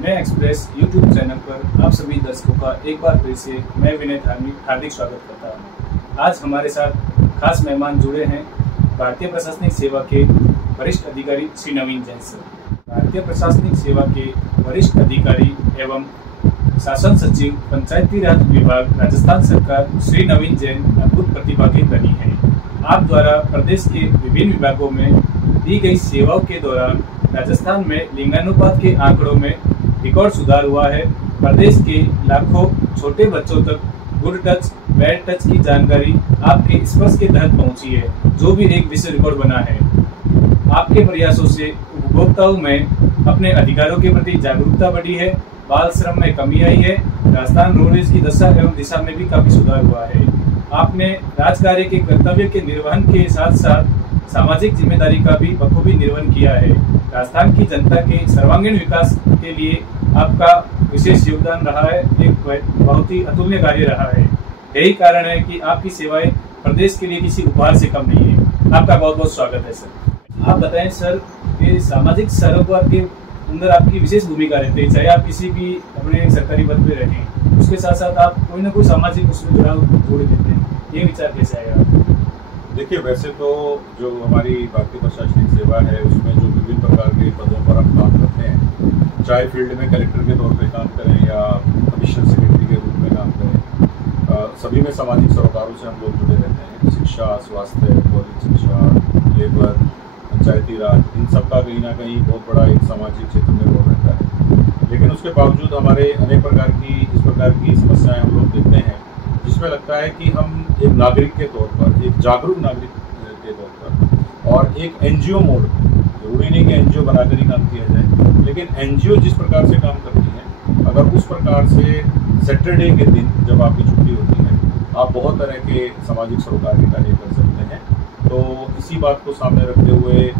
विनय express YouTube channel पर आप सभी दर्शकों का एक बार फिर से मैं विनय हार्दिक स्वागत करता हूं। आज हमारे साथ खास मेहमान जुड़े हैं भारतीय प्रशासनिक सेवा के वरिष्ठ अधिकारी श्री नवीन जैन सर। भारतीय प्रशासनिक सेवा के वरिष्ठ अधिकारी एवं शासन सचिव पंचायती राज विभाग राजस्थान सरकार श्री नवीन जैन अद्भुत प्रतिभा के धनी हैं। आप द्वारा प्रदेश के विभिन्न विभागों में दी गई सेवाओं के दौरान राजस्थान में लिंगानुपात के आंकड़ों में रिकॉर्ड सुधार हुआ है। प्रदेश के लाखों छोटे बच्चों तक गुड टच बैड टच की जानकारी आपके स्पर्श के तहत पहुंची है, जो भी एक विश्व रिकॉर्ड बना है। आपके प्रयासों से उपभोक्ताओं में अपने अधिकारों के प्रति जागरूकता बढ़ी है, बाल श्रम में कमी आई है, राजस्थान रोडवेज की दशा एवं दिशा में भी काफी सुधार हुआ है। आपने राजकार्य के कर्तव्य के निर्वहन के साथ साथ सामाजिक जिम्मेदारी का भी बखूबी निर्वहन किया है। राजस्थान की जनता के सर्वांगीण विकास के लिए आपका विशेष योगदान रहा है, एक बहुत ही अतुल्य कार्य रहा है। यही कारण है कि आपकी सेवाएं प्रदेश के लिए किसी उपहार से कम नहीं है। आपका बहुत बहुत स्वागत है सर। आप बताएं सर कि सामाजिक सरोकार के अंदर आपकी विशेष भूमिका रहती है, चाहे आप किसी भी अपने सरकारी पद पे रहें, उसके साथ साथ आप कोई ना कोई सामाजिक उसमें जुड़ाव जोड़ देते हैं। ये विचार कैसे आएगा? देखिए, वैसे तो जो हमारी भारतीय प्रशासनिक सेवा है उसमें जो विभिन्न प्रकार के पदों पर हम काम करते हैं, चाहे फील्ड में कलेक्टर के तौर पे काम करें या कमिश्नर सेक्रेटरी के रूप में काम करें, सभी में सामाजिक सरोकारों से हम लोग जुड़े रहते हैं। शिक्षा, स्वास्थ्य, कॉलेज शिक्षा, लेबर, पंचायती राज, इन सब का कहीं ना कहीं बहुत बड़ा एक सामाजिक क्षेत्र में रोल रहता है। लेकिन उसके बावजूद हमारे अनेक प्रकार की इस प्रकार की समस्याएं हम लोग देखते हैं, जिसमें लगता है कि हम एक नागरिक के तौर पर, एक जागरूक नागरिक के तौर पर और एक एनजीओ मोड, जरूरी नहीं कि एनजीओ बनाकर ही काम किया जाए, लेकिन एनजीओ जिस प्रकार से काम करती है, अगर उस प्रकार से सैटरडे के दिन जब आपकी छुट्टी होती है, आप बहुत तरह के सामाजिक सरोकार के कार्य कर सकते हैं। तो इसी बात को सामने रखते हुए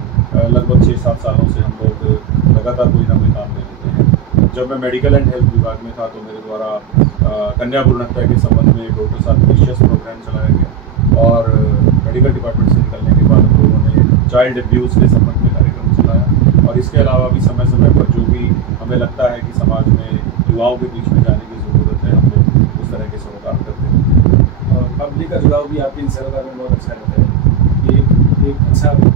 लगभग 6-7 सालों से हम लोग लगातार कोई ना कोई काम ले लेते हैं। जब मैं मेडिकल एंड हेल्थ विभाग में था तो मेरे द्वारा कन्या भ्रूण हत्या के संबंध में डॉक्टर साथ विशेष प्रोग्राम चलाया गया, और मेडिकल डिपार्टमेंट से निकलने के बाद हम लोगों ने चाइल्ड अब्यूज़ के संबंध में कार्यक्रम चलाया। और इसके अलावा भी समय समय पर जो भी हमें लगता है कि समाज में युवाओं के बीच में जाने की ज़रूरत है, हम लोग उस तरह के सरोकार करते हैं। और पब्लिक का जुड़ाव भी आपके इन सरोकार में बहुत अच्छा रहता है। ये एक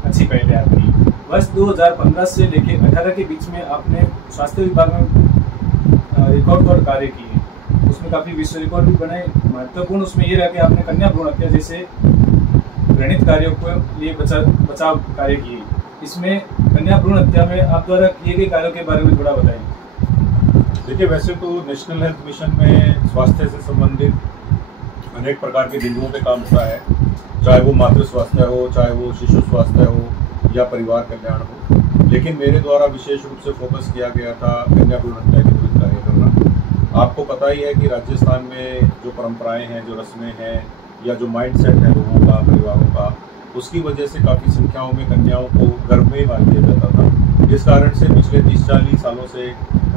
अच्छी पहल है आपकी। वर्ष 2015 से लेकर 18 के बीच में आपने स्वास्थ्य विभाग में रिकॉर्ड तोड़ कार्य किए, उसमें काफी विश्व रिकॉर्ड भी बनाए। महत्वपूर्ण उसमें ये रहा कि आपने कन्या भ्रूण हत्या जैसे घृणित कार्यों के लिए बचाव कार्य किए। इसमें कन्या भ्रूण हत्या में आप द्वारा किए गए कार्यों के बारे में थोड़ा बताएं। देखिए, वैसे तो नेशनल हेल्थ मिशन में स्वास्थ्य से संबंधित अनेक प्रकार के बिंदुओं पे काम होता है, चाहे वो मातृ स्वास्थ्य हो, चाहे वो शिशु स्वास्थ्य हो या परिवार कल्याण हो। लेकिन मेरे द्वारा विशेष रूप से फोकस किया गया था कन्या भ्रूण हत्या के विरुद्ध कार्य करना। आपको पता ही है कि राजस्थान में जो परंपराएं हैं, जो रस्में हैं, या जो माइंडसेट है लोगों का, परिवारों का, उसकी वजह से काफ़ी संख्याओं में कन्याओं को गर्भ में ही मार दिया जाता था। इस कारण से पिछले 30-40 सालों से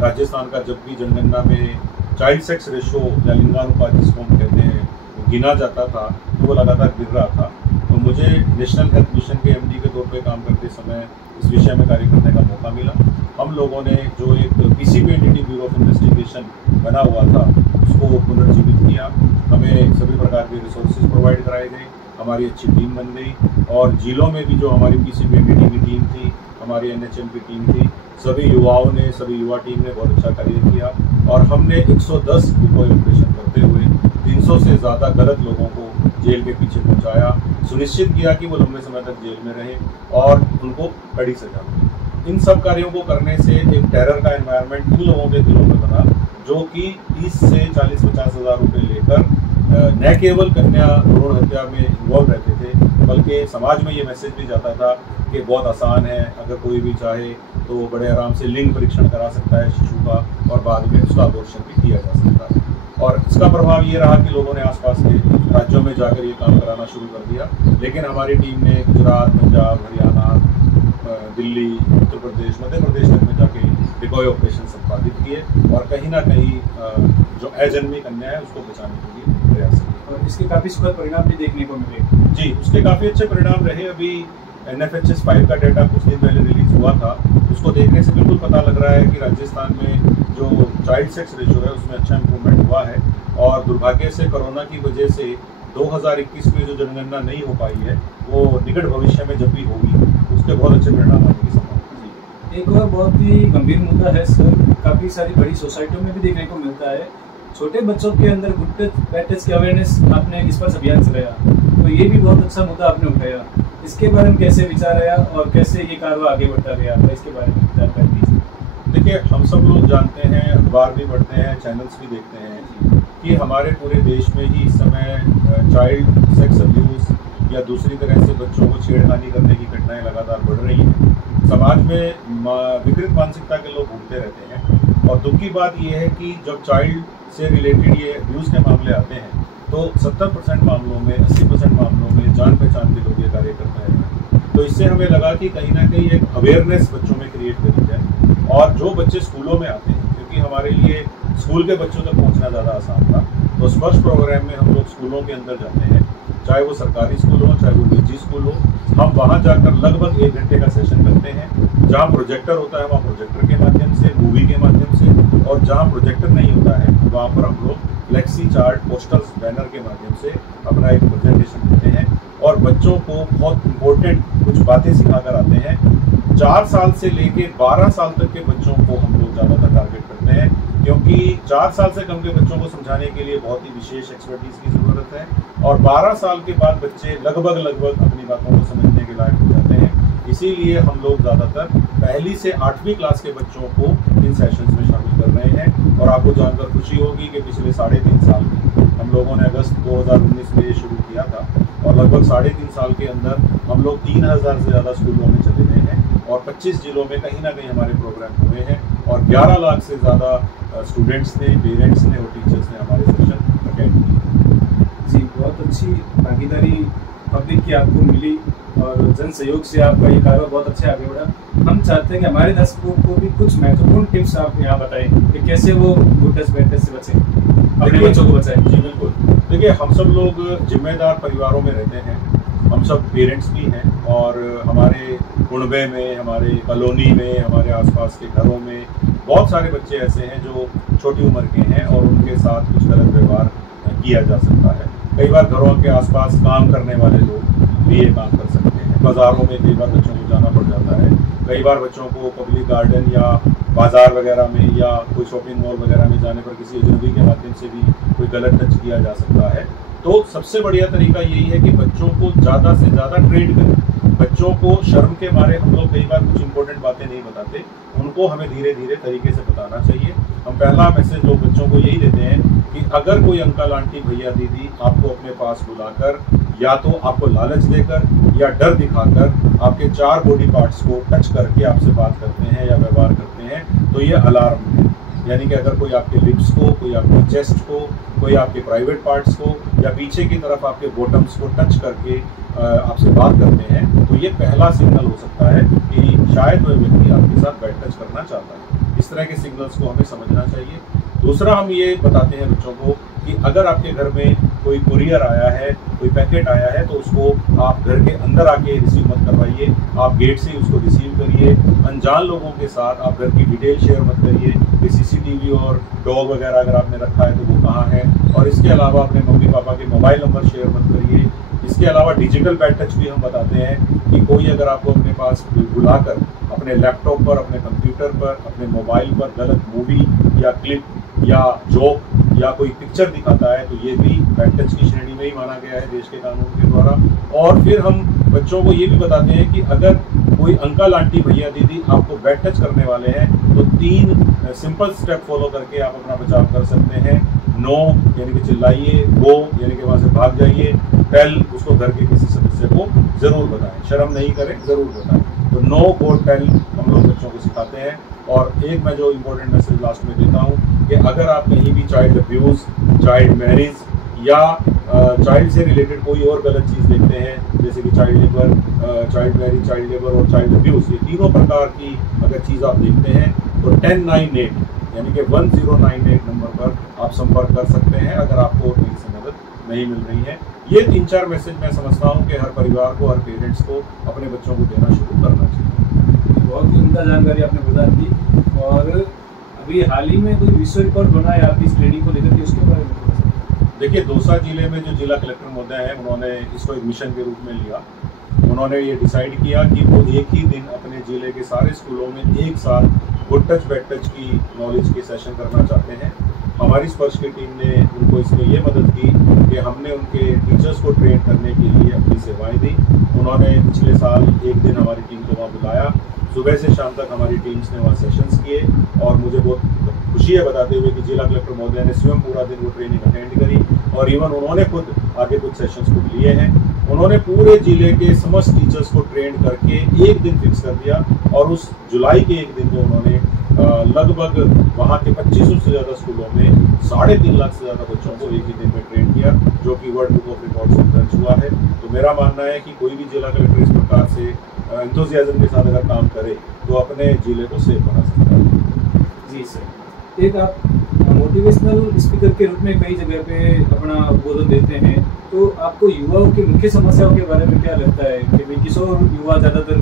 राजस्थान का जब भी जनगणना में चाइल्ड सेक्स रेशो या लिंगानुपात जिसको हम कहते हैं गिना जाता था, तो वो लगातार गिर रहा था। तो मुझे नेशनल हेल्थ मिशन के एमडी के तौर पे काम करते समय इस विषय में कार्य करने का मौका मिला। हम लोगों ने जो एक पीसीपीएनडीटी ब्यूरो ऑफ इन्वेस्टिगेशन बना हुआ था, उसको पुनर्जीवित किया। हमें सभी प्रकार के रिसोर्सेज प्रोवाइड कराए गए, हमारी अच्छी टीम बन गई, और जिलों में भी जो हमारी पीसीपीएनडीटी की टीम थी, हमारी एनएचएम की टीम थी, सभी युवाओं ने, सभी युवा टीम ने बहुत अच्छा कार्य किया। और हमने 110 डिकॉय ऑपरेशन करते हुए 300 से ज़्यादा गलत लोगों को जेल के पीछे पहुंचाया, सुनिश्चित किया कि वो लंबे समय तक जेल में रहे और उनको कड़ी सजा मिले। इन सब कार्यों को करने से एक टेरर का एनवायरनमेंट इन लोगों के दिलों में बना, जो कि 30 से 40-50 हज़ार रुपये लेकर न केवल कन्या भ्रूण हत्या में इन्वॉल्व रहते थे, बल्कि समाज में ये मैसेज भी जाता था कि बहुत आसान है, अगर कोई भी चाहे तो बड़े आराम से लिंग परीक्षण करा सकता है शिशु का, और बाद में उसका अबॉर्शन भी किया जा सकता है। और इसका प्रभाव ये रहा कि लोगों ने आसपास के राज्यों में जाकर ये काम कराना शुरू कर दिया। लेकिन हमारी टीम ने गुजरात, पंजाब, हरियाणा, दिल्ली, उत्तर प्रदेश, मध्य प्रदेश तक में जाके डिकॉय ऑपरेशन संपादित किए, और कहीं ना कहीं जो अजन्मी कन्या है उसको बचाने के लिए प्रयास किए, और इसके काफ़ी सुखद परिणाम भी देखने को मिले। जी, उसके काफ़ी अच्छे परिणाम रहे। अभी NFHS 5 का डाटा कुछ दिन पहले रिलीज हुआ था, उसको देखने से बिल्कुल पता लग रहा है कि राजस्थान में जो चाइल्ड सेक्स रेशो है उसमें अच्छा इंप्रूवमेंट हुआ है। और दुर्भाग्य से कोरोना की वजह से 2021 में जो जनगणना नहीं हो पाई है वो निकट भविष्य में जब भी होगी उसके बहुत अच्छे परिणाम आने की संभावना है। एक और बहुत ही गंभीर मुद्दा है सर, काफ़ी सारी बड़ी सोसाइटियों में भी देखने को मिलता है, छोटे बच्चों के अंदर गुड टच बैड टच की अवेयरनेस आपने इस पर अभियान चलाया, तो ये भी बहुत अच्छा मुद्दा आपने उठाया। इसके बारे में कैसे विचार आया और कैसे ये कार्रवाई आगे बढ़ता गया, तो इसके बारे में जानकारी दीजिए। देखिए, हम सब लोग जानते हैं, अखबार भी पढ़ते हैं, चैनल्स भी देखते हैं कि हमारे पूरे देश में ही इस समय चाइल्ड सेक्स अब्यूज़ या दूसरी तरह से बच्चों को छेड़खानी करने की घटनाएं लगातार बढ़ रही हैं। समाज में विकृत मानसिकता के लोग घूमते रहते हैं और दुख की बात यह है कि जब चाइल्ड से रिलेटेड ये अब्यूज़ के मामले आते हैं तो 70% मामलों में, 80% मामलों में जान पहचान के लोग ये कार्य करते हैं। तो इससे हमें लगा कि कहीं ना कहीं एक अवेयरनेस बच्चों में क्रिएट करी जाए। और जो बच्चे स्कूलों में आते हैं, क्योंकि हमारे लिए स्कूल के बच्चों तक पहुंचना ज़्यादा आसान था, तो स्पर्श प्रोग्राम में हम लोग स्कूलों के अंदर जाते हैं, चाहे वो सरकारी स्कूल हो चाहे वो निजी स्कूल हो। हम वहाँ जाकर लगभग 1 घंटे का सेशन करते हैं। जहाँ प्रोजेक्टर होता है वहाँ प्रोजेक्टर के माध्यम से, मूवी के माध्यम से, और जहाँ प्रोजेक्टर नहीं होता है वहाँ पर हम लोग फ्लेक्सी चार्ट, पोस्टर्स, बैनर के माध्यम से अपना एक प्रेजेंटेशन देते हैं और बच्चों को बहुत इम्पोर्टेंट कुछ बातें सिखाकर आते हैं। 4 साल से लेके 12 साल तक के बच्चों को हम लोग ज़्यादातर टारगेट करते हैं, क्योंकि 4 साल से कम के बच्चों को समझाने के लिए बहुत ही विशेष एक्सपर्टीज की ज़रूरत है और 12 साल के बाद बच्चे लगभग अपनी बातों को समझने के लायक हो जाते हैं। इसीलिए हम लोग ज़्यादातर पहली से 8वीं क्लास के बच्चों को इन सेशंस में शामिल कर रहे हैं। और आपको जानकर खुशी होगी कि पिछले 3.5 साल में हम लोगों ने अगस्त 2019 में ये शुरू किया था और लगभग 3.5 साल के अंदर हम लोग 3000 से ज़्यादा स्कूलों में चले गए हैं और 25 जिलों में कहीं ना कहीं हमारे प्रोग्राम हुए हैं और 11 लाख से ज़्यादा स्टूडेंट्स ने, पेरेंट्स ने और टीचर्स ने हमारे सेशन अटेंड किए। जी, बहुत अच्छी भागीदारी पब्लिक की आपको मिली और जन सहयोग से आपका ये कार्य बहुत अच्छा आगे बढ़ा। हम चाहते हैं कि हमारे दर्शकों को भी कुछ महत्वपूर्ण टिप्स आप यहाँ बताएं कि कैसे वो गुड टच बैड टच से बचें, अपने बच्चों को बचाएं। जी बिल्कुल। देखिए, हम सब लोग जिम्मेदार परिवारों में रहते हैं, हम सब पेरेंट्स भी हैं और हमारे कुनबे में, हमारे कॉलोनी में, हमारे आसपास के घरों में बहुत सारे बच्चे ऐसे हैं जो छोटी उम्र के हैं और उनके साथ कुछ गलत व्यवहार किया जा सकता है। कई बार घरों के आसपास काम करने वाले लोग भी ये काम कर सकते हैं। बाज़ारों में कई बार बच्चों को जाना पड़ जाता है, कई बार बच्चों को पब्लिक गार्डन या बाज़ार वगैरह में या कोई शॉपिंग मॉल वगैरह में जाने पर किसी अजनबी के माध्यम से भी कोई गलत टच किया जा सकता है। तो सबसे बढ़िया तरीका यही है कि बच्चों को ज़्यादा से ज़्यादा ट्रेन करें। बच्चों को शर्म के मारे हम लोग कई बार कुछ इंपॉर्टेंट बातें नहीं बताते, उनको हमें धीरे धीरे तरीके से बताना चाहिए। हम पहला मैसेज लोग बच्चों को यही देते हैं कि अगर कोई अंकल आंटी भैया दीदी आपको अपने पास बुलाकर या तो आपको लालच देकर या डर दिखाकर आपके 4 बॉडी पार्ट्स को टच करके आपसे बात करते हैं या व्यवहार करते हैं तो ये अलार्म है। यानी कि अगर कोई आपके लिप्स को, कोई आपकी चेस्ट को, कोई आपके प्राइवेट पार्ट्स को या पीछे की तरफ आपके बॉटम्स को टच करके आपसे बात करते हैं तो ये पहला सिग्नल हो सकता है कि शायद वह व्यक्ति आपके साथ बैड टच करना चाहता है। इस तरह के सिग्नल्स को हमें समझना चाहिए। दूसरा, हम ये बताते हैं बच्चों को कि अगर आपके घर में कोई कुरियर आया है, कोई पैकेट आया है तो उसको आप घर के अंदर आके रिसीव मत करवाइए, आप गेट से ही उसको रिसीव करिए। अनजान लोगों के साथ आप घर की डिटेल शेयर मत करिए कि CCTV और डॉग वगैरह अगर आपने रखा है तो वो कहाँ है। और इसके अलावा अपने मम्मी पापा के मोबाइल नंबर शेयर मत करिए। इसके अलावा डिजिटल बैड टच भी हम बताते हैं कि कोई अगर आपको अपने पास बुलाकर अपने लैपटॉप पर, अपने कंप्यूटर पर, अपने मोबाइल पर गलत मूवी या क्लिप या जोक या कोई पिक्चर दिखाता है तो ये भी बैड टच की श्रेणी में ही माना गया है देश के कानून के द्वारा। और फिर हम बच्चों को ये भी बताते हैं कि अगर कोई अंकल आंटी भैया दीदी आपको बैड टच करने वाले हैं तो 3 सिंपल स्टेप फॉलो करके आप अपना बचाव कर सकते हैं। नो यानी कि चिल्लाइए, गो यानी कि वहाँ से भाग जाइए, टेल उसको घर के किसी सदस्य को जरूर बताएं, शर्म नहीं करें, जरूर बताएं। तो नो, गो, टेल हम लोग बच्चों को सिखाते हैं। और एक मैं जो इम्पोर्टेंट मैसेज लास्ट में देता हूँ कि अगर आप कहीं भी चाइल्ड अब्यूज़, चाइल्ड मैरिज या चाइल्ड से रिलेटेड कोई और गलत चीज़ देखते हैं जैसे कि child labour, child marriage, child labour और चाइल्ड अब्यूज़, ये तीनों प्रकार की अगर चीज़ आप देखते हैं तो 1098 यानी कि 1098 नंबर पर आप संपर्क कर सकते हैं अगर आपको मेरी से मदद नहीं मिल रही है। ये 3-4 मैसेज मैं समझता हूँ कि हर परिवार को, हर पेरेंट्स को अपने बच्चों को देना शुरू करना चाहिए। बहुत ही उम्दा जानकारी आपने प्रदान की। और अभी हाल ही में कोई विश्व रिकॉर्ड बना है आपकी इस ट्रेनिंग को लेकर के, उसके बारे में? देखिए, दौसा जिले में जो जिला कलेक्टर महोदय हैं, उन्होंने इसको एक मिशन के रूप में लिया। उन्होंने ये डिसाइड किया कि वो एक ही दिन अपने जिले के सारे स्कूलों में एक साथ गुड टच बैड टच की नॉलेज के सेशन करना चाहते हैं। हमारी स्पर्श की टीम ने उनको इसमें ये मदद की कि हमने उनके टीचर्स को ट्रेन करने के लिए अपनी सेवाएं दी। उन्होंने पिछले साल एक दिन हमारी टीम को वहाँ बुलाया, सुबह से शाम तक हमारी टीम्स ने वहाँ सेशंस किए और मुझे बहुत खुशी है बताते हुए कि जिला कलेक्टर महोदय ने स्वयं पूरा दिन वो ट्रेनिंग अटेंड करी और इवन उन्होंने खुद आगे कुछ सेशंस खुद लिए हैं। उन्होंने पूरे जिले के समस्त टीचर्स को ट्रेन करके एक दिन फिक्स कर दिया और उस जुलाई के एक दिन को उन्होंने लगभग वहाँ के 2500 से ज़्यादा स्कूलों में 3.5 लाख से ज़्यादा बच्चों को एक ही दिन में ट्रेन किया, जो कि वर्ल्ड बुक ऑफ रिकॉर्ड्स में दर्ज हुआ है। तो मेरा मानना है कि कोई भी जिला कलेक्टर इस प्रकार से एंथुसियाज्म के साथ अगर काम करे तो अपने जिले को सेफ बना सकता है। जी सर, एक आप मोटिवेशनल स्पीकर के रूप में कई जगह पे अपना उद्बोधन देते हैं, तो आपको युवाओं की मुख्य समस्याओं के बारे में क्या लगता है कि भाई किशोर युवा ज़्यादातर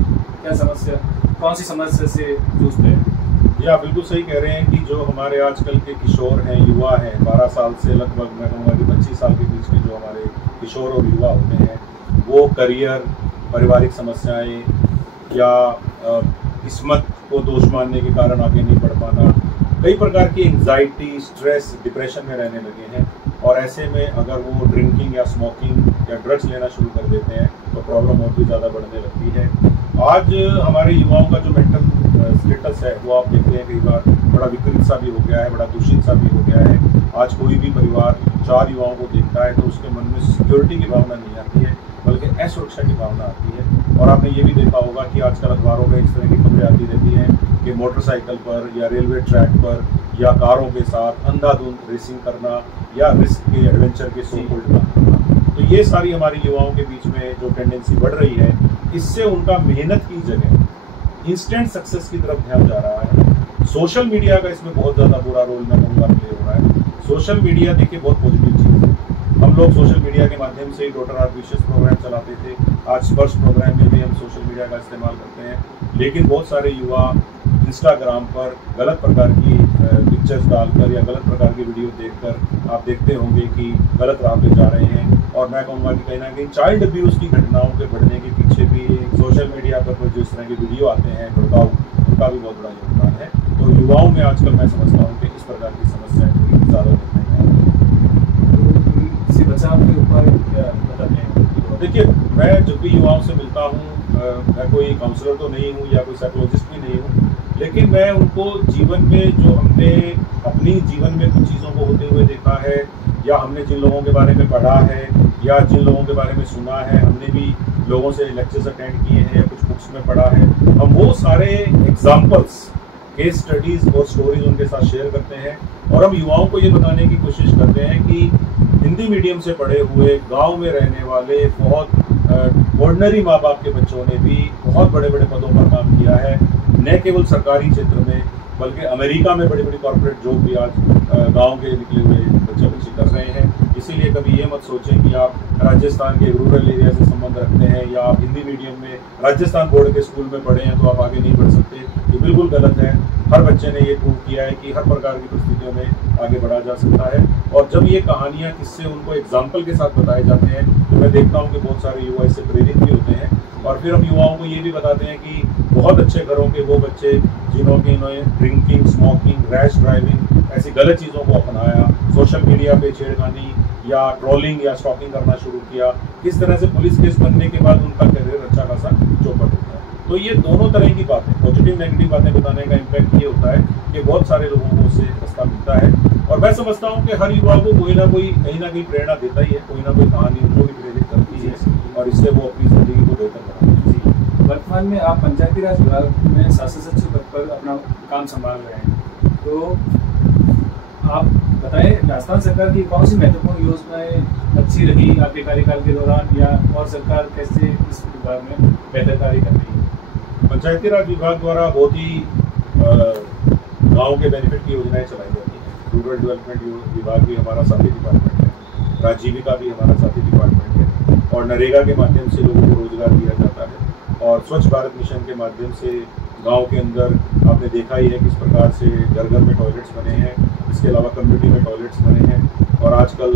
कौन सी समस्या से जूझते हैं? जी, आप बिल्कुल सही कह रहे हैं कि जो हमारे आजकल के किशोर हैं, युवा हैं, 12 साल से लगभग मैं कहूँगा कि 25 साल के बीच में जो हमारे किशोर और युवा होते हैं, वो करियर, पारिवारिक समस्याएं या किस्मत को दोष मानने के कारण आगे नहीं बढ़ पाना, कई प्रकार की एंग्जाइटी, स्ट्रेस, डिप्रेशन में रहने लगे हैं। और ऐसे में अगर वो ड्रिंकिंग या स्मोकिंग या ड्रग्स लेना शुरू कर देते हैं तो प्रॉब्लम और भी ज़्यादा बढ़ने लगती है। आज हमारे युवाओं का जो मेंटल स्टेटस है वो आप देखते हैं कई बार बड़ा विकृत सा भी हो गया है, बड़ा दूषित सा भी हो गया है। आज कोई भी परिवार 4 युवाओं को देखता है तो उसके मन में सिक्योरिटी की भावना नहीं आती है, बल्कि असुरक्षा की भावना आती है। और आपने ये भी देखा होगा कि आजकल अखबारों में इस तरह की खबरें आती रहती हैं कि मोटरसाइकिल पर या रेलवे ट्रैक पर या कारों के साथ अंधाधुंध रेसिंग करना या रिस्क के एडवेंचर के सो कॉल्ड करना। तो ये सारी हमारी युवाओं के बीच में जो टेंडेंसी बढ़ रही है, इससे उनका मेहनत की जगह इंस्टेंट सक्सेस की तरफ ध्यान जा रहा है। सोशल मीडिया का इसमें बहुत ज़्यादा बुरा रोल मैं कहूँगा प्ले हो रहा है। सोशल मीडिया देखिए बहुत पॉजिटिव चीज़ है। हम लोग सोशल मीडिया के माध्यम से ही डॉटर आर्ट विशेष प्रोग्राम चलाते थे, आज स्पर्श प्रोग्राम में भी हम सोशल मीडिया का इस्तेमाल करते हैं। लेकिन बहुत सारे युवा इंस्टाग्राम पर गलत प्रकार की पिक्चर्स डालकर या गलत प्रकार की वीडियो देखकर आप देखते होंगे कि गलत राह पे जा रहे हैं। और मैं कहूँगा कि कहीं ना कहीं चाइल्ड अब्यूज़ की घटनाओं के बढ़ने के पीछे भी सोशल मीडिया पर जो इस तरह की वीडियो आते हैं भड़काऊ, उनका भी बहुत बड़ा योगदान है। तो युवाओं में आजकल मैं समझता हूँ कि इस प्रकार की समस्याएं थोड़ी ज़्यादा देखने में आ रही हैं। इससे बचाव के उपाय क्या बताते हैं? देखिए, मैं जब भी युवाओं से मिलता हूँ, मैं कोई काउंसलर तो नहीं हूँ या कोई साइकोलॉजिस्ट भी नहीं हूँ, लेकिन मैं उनको जीवन में जो हमने अपनी जीवन में कुछ चीज़ों को होते हुए देखा है या हमने जिन लोगों के बारे में पढ़ा है या जिन लोगों के बारे में सुना है, हमने भी लोगों से लेक्चर्स अटेंड किए हैं या कुछ बुक्स में पढ़ा है, हम वो सारे एग्जाम्पल्स, केस स्टडीज़ और स्टोरीज उनके साथ शेयर करते हैं। और हम युवाओं को ये बताने की कोशिश करते हैं कि हिंदी मीडियम से पढ़े हुए गांव में रहने वाले बहुत ऑर्डिनरी माँ बाप के बच्चों ने भी बहुत बड़े बड़े पदों पर काम किया है, न केवल सरकारी क्षेत्र में बल्कि अमेरिका में बड़ी बड़ी कॉर्पोरेट जॉब भी आज गांव के निकले हुए बच्चे बच्चे कर रहे हैं। इसीलिए कभी ये मत सोचें कि आप राजस्थान के रूरल एरिया से संबंध रखते हैं या आप हिंदी मीडियम में राजस्थान बोर्ड के स्कूल में पढ़े हैं तो आप आगे नहीं बढ़ सकते। ये बिल्कुल गलत है। हर बच्चे ने ये प्रूव किया है कि हर प्रकार की परिस्थितियों में आगे बढ़ा जा सकता है। और जब ये कहानियाँ किससे उनको एग्जाम्पल के साथ बताए जाते हैं तो मैं देखता हूँ कि बहुत सारे युवा इससे प्रेरित भी होते हैं। और फिर हम युवाओं को ये भी बताते हैं कि बहुत अच्छे घरों के वो बच्चे जिन्होंने इन्होंने ड्रिंकिंग, स्मोकिंग, रैश ड्राइविंग ऐसी गलत चीज़ों को अपनाया, सोशल मीडिया पे छेड़खानी या ट्रोलिंग या स्टॉकिंग करना शुरू किया, किस तरह से पुलिस केस बनने के बाद उनका करियर अच्छा खासा चौपट होता है। तो ये दोनों तरह की बातें, पॉजिटिव नेगेटिव बातें बताने का इम्पैक्ट ये होता है कि बहुत सारे लोगों को उससे रास्ता मिलता है। और मैं समझता हूँ कि हर युवा को कोई ना कोई कहीं ना कहीं प्रेरणा देता ही है, कोई ना कोई कहानी उनको भी प्रेरित करती है और इससे वो अपनी ज़िंदगी को बेहतर बनाते हैं। वर्तमान में आप पंचायती राज विभाग में शासन सचिव पद पर अपना काम संभाल रहे हैं, तो आप बताएं राजस्थान सरकार की कौन सी महत्वपूर्ण योजनाएं अच्छी रही आपके कार्यकाल के दौरान या और सरकार कैसे इस विभाग में बेहतर कार्य कर रही है? पंचायती राज विभाग द्वारा बहुत ही गाँव के बेनिफिट की योजनाएं चलाई जाती हैं। रूरल डेवलपमेंट विभाग भी हमारा साथी डिपार्टमेंट है, राजीविका भी हमारा साथी डिपार्टमेंट है। और नरेगा के माध्यम से लोगों को रोजगार दिया जाता है। और स्वच्छ भारत मिशन के माध्यम से गांव के अंदर आपने देखा ही है किस प्रकार से घर घर में टॉयलेट्स बने हैं, इसके अलावा कम्युनिटी में टॉयलेट्स बने हैं। और आजकल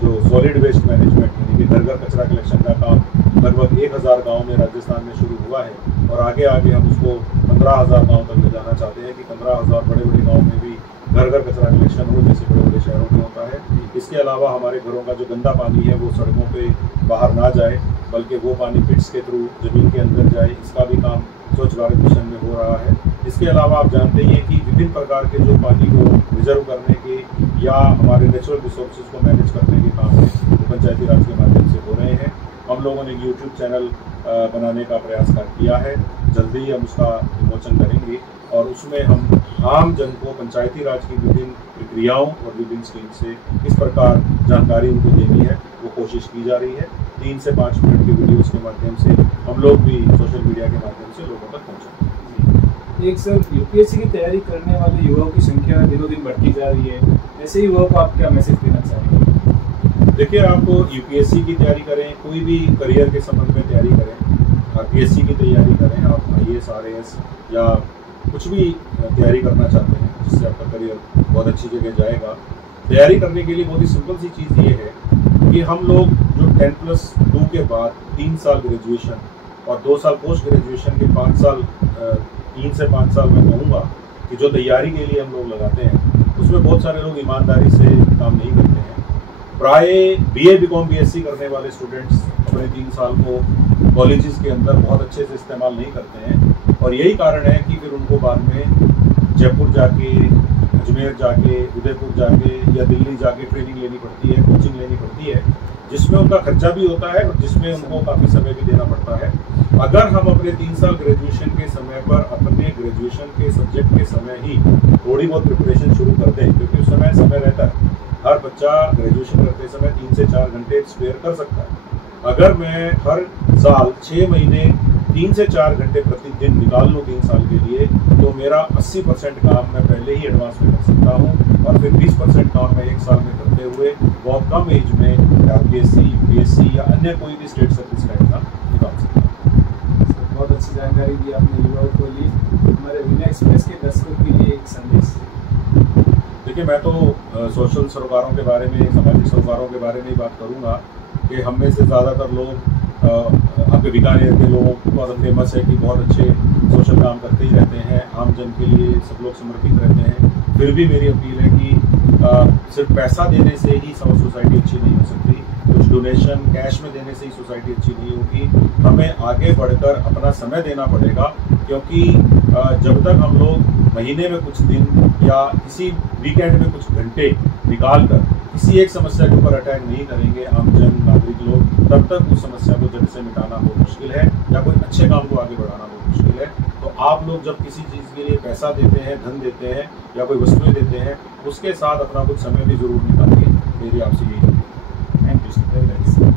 जो सॉलिड वेस्ट मैनेजमेंट यानी कि घर घर कचरा कलेक्शन का काम लगभग 1000 गाँव में राजस्थान में शुरू हुआ है और आगे आगे हम उसको 15,000 गाँव तक ले जाना चाहते हैं कि 15,000 बड़े बड़े गाँव में भी घर घर कचरा कलेक्शन हो जैसे बड़े बड़े शहरों में होता है। इसके अलावा हमारे घरों का जो गंदा पानी है वो सड़कों पे बाहर ना जाए बल्कि वो पानी पिट्स के थ्रू जमीन के अंदर जाए, इसका भी काम स्वच्छ भारत मिशन में हो रहा है। इसके अलावा आप जानते ही हैं कि विभिन्न प्रकार के जो पानी को रिजर्व करने के या हमारे नेचुरल रिसोर्सेज को मैनेज करने के काम है वो पंचायती राज के माध्यम से हो रहे हैं। हम लोगों ने यूट्यूब चैनल बनाने का प्रयास किया है, जल्दी ही हम उसका विमोचन करेंगे और उसमें हम आम जन को पंचायती राज की विभिन्न प्रक्रियाओं और विभिन्न स्कीम से किस प्रकार जानकारी उनको देनी है वो कोशिश की जा रही है। 3 से 5 मिनट की वीडियोस के माध्यम से हम लोग भी सोशल मीडिया के माध्यम से लोगों तक पहुँचाएंगे। एक सर, यूपीएससी की तैयारी करने वाले युवाओं की संख्या दिनों दिन बढ़ती जा रही है, ऐसे युवाओं को आप क्या मैसेज देना चाहेंगे? देखिए, आप यूपीएससी की तैयारी करें, कोई भी करियर के संबंध में तैयारी करें, पीएससी की तैयारी करें, आप IAS RAS या कुछ भी तैयारी करना चाहते हैं जिससे आपका करियर बहुत अच्छी जगह जाएगा। तैयारी करने के लिए बहुत ही सिंपल सी चीज़ ये है कि हम लोग जो 10+2 के बाद 3 साल ग्रेजुएशन और 2 साल पोस्ट ग्रेजुएशन के 5 साल 3 से 5 साल मैं कहूँगा कि जो तैयारी के लिए हम लोग लगाते हैं उसमें बहुत सारे लोग ईमानदारी से काम नहीं करते हैं। प्राय BA BCom BSc करने वाले स्टूडेंट्स अपने 3 साल को कॉलेजेस के अंदर बहुत अच्छे से इस्तेमाल नहीं करते हैं और यही कारण है कि फिर उनको बाद में जयपुर जाके, अजमेर जाके, उदयपुर जाके या दिल्ली जाके ट्रेनिंग लेनी पड़ती है, कोचिंग लेनी पड़ती है, जिसमें उनका खर्चा भी होता है और जिसमें उनको काफ़ी समय भी देना पड़ता है। अगर हम अपने 3 साल ग्रेजुएशन के समय पर अपने ग्रेजुएशन के सब्जेक्ट के समय ही थोड़ी बहुत प्रिपरेशन शुरू कर दें, क्योंकि उस समय रहता है, हर बच्चा ग्रेजुएशन करते समय 3 से 4 घंटे स्पेयर कर सकता है। अगर मैं हर साल 6 महीने 3 से 4 घंटे प्रतिदिन निकाल लूँ 3 साल के लिए, तो मेरा 80% काम मैं पहले ही एडवांस में कर सकता हूँ और फिर 20% काम मैं 1 साल में करते हुए बहुत कम एज में PSC, UPSC या अन्य कोई भी स्टेट सर्विस का एग्जाम निकाल सकता हूँ। बहुत अच्छी जानकारी दी आपने युवाओं को लिए। हमारे विनय एक्सप्रेस के दर्शकों के लिए एक संदेश। देखिए, मैं तो सोशल सरोकारों के बारे में, सामाजिक सरोकारों के बारे में ही बात करूँगा कि हम में से ज़्यादातर लोग आपके बीकानेर के लोगों को बहुत फेमस है कि बहुत अच्छे सोशल काम करते ही रहते हैं, आम जन के लिए सब लोग समर्पित रहते हैं। फिर भी मेरी अपील है कि सिर्फ पैसा देने से ही सोसाइटी अच्छी नहीं हो सकती, कुछ डोनेशन कैश में देने से ही सोसाइटी अच्छी नहीं होगी। हमें आगे बढ़कर अपना समय देना पड़ेगा, क्योंकि जब तक हम लोग महीने में कुछ दिन या किसी वीकेंड में कुछ घंटे निकाल कर किसी एक समस्या के ऊपर अटैक नहीं करेंगे आम जन नागरिक लोग, तब तक उस समस्या को जड़ से मिटाना बहुत मुश्किल है या कोई अच्छे काम को आगे बढ़ाना बहुत मुश्किल है। तो आप लोग जब किसी चीज़ के लिए पैसा देते हैं, धन देते हैं या कोई वस्तुएं देते हैं, उसके साथ अपना कुछ समय भी जरूर निकालिए। मेरी आपसे यही। Thank you.